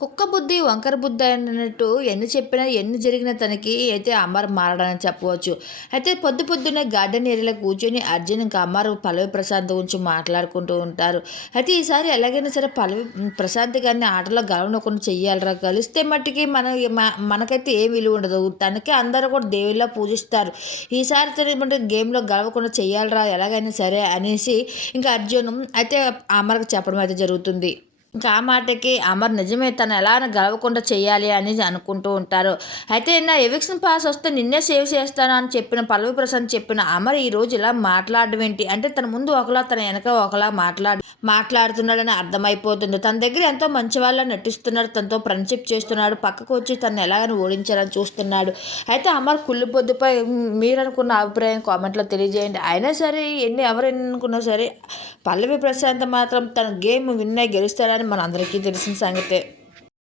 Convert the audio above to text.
కుక్క బుద్ధి వంకర బుద్ధి అన్నట్టు ఎన్ని చెప్పినా ఎన్ని జరిగినా తనకి అయితే అమ్మారు మారడని చెప్పవచ్చు. అయితే పొద్దు పొద్దున్నే గార్డెన్ ఏరియాలో కూర్చొని అర్జున్ ఇంకా అమ్మారు పల్లవి ప్రశాంత్ గురించి మాట్లాడుకుంటూ ఉంటారు. అయితే ఈసారి ఎలాగైనా సరే పల్లవి ప్రశాంత్ గారిని ఆటలో గెలవనకుండా చెయ్యాలరా? కలిస్తే మట్టికి మన మనకైతే ఏ విలువ ఉండదు. తనకి అందరూ కూడా దేవుళ్ళ పూజిస్తారు. ఈసారి తన గేమ్లో గెలవకుండా చెయ్యాలరా? ఎలాగైనా సరే అనేసి ఇంకా అర్జున్ అయితే అమర్కి చెప్పడం అయితే జరుగుతుంది. ఇంకా ఆ మాటకి అమర్ నిజమే తను ఎలా గెలవకుండా చేయాలి అని అనుకుంటూ ఉంటారు. అయితే నా ఎవిక్షన్ పాస్ వస్తే నిన్నే సేవ్ చేస్తాను అని చెప్పిన పల్లవి ప్రసాద్ చెప్పిన అమర్ ఈ రోజు ఇలా మాట్లాడడం ఏంటి? అంటే తన ముందు ఒకలా తన వెనక ఒకలా మాట్లాడు మాట్లాడుతున్నాడని అర్థమైపోతుంది. తన దగ్గర ఎంతో మంచి వాళ్ళ నటిస్తున్నాడు తనతో ఫ్రెండ్షిప్ చేస్తున్నాడు పక్కకు వచ్చి తను ఎలాగని ఓడించాలని చూస్తున్నాడు. అయితే అమర్ కుళ్ళు పొద్దుపై మీరు అనుకున్న అభిప్రాయం కామెంట్లో తెలియజేయండి. అయినా సరే ఎన్ని ఎవరు అనుకున్నా సరే పల్లవి ప్రశాంత్ మాత్రం తన గేమ్ విన్నే గెలుస్తారని అని అందరికీ తెలిసిన సంగతే.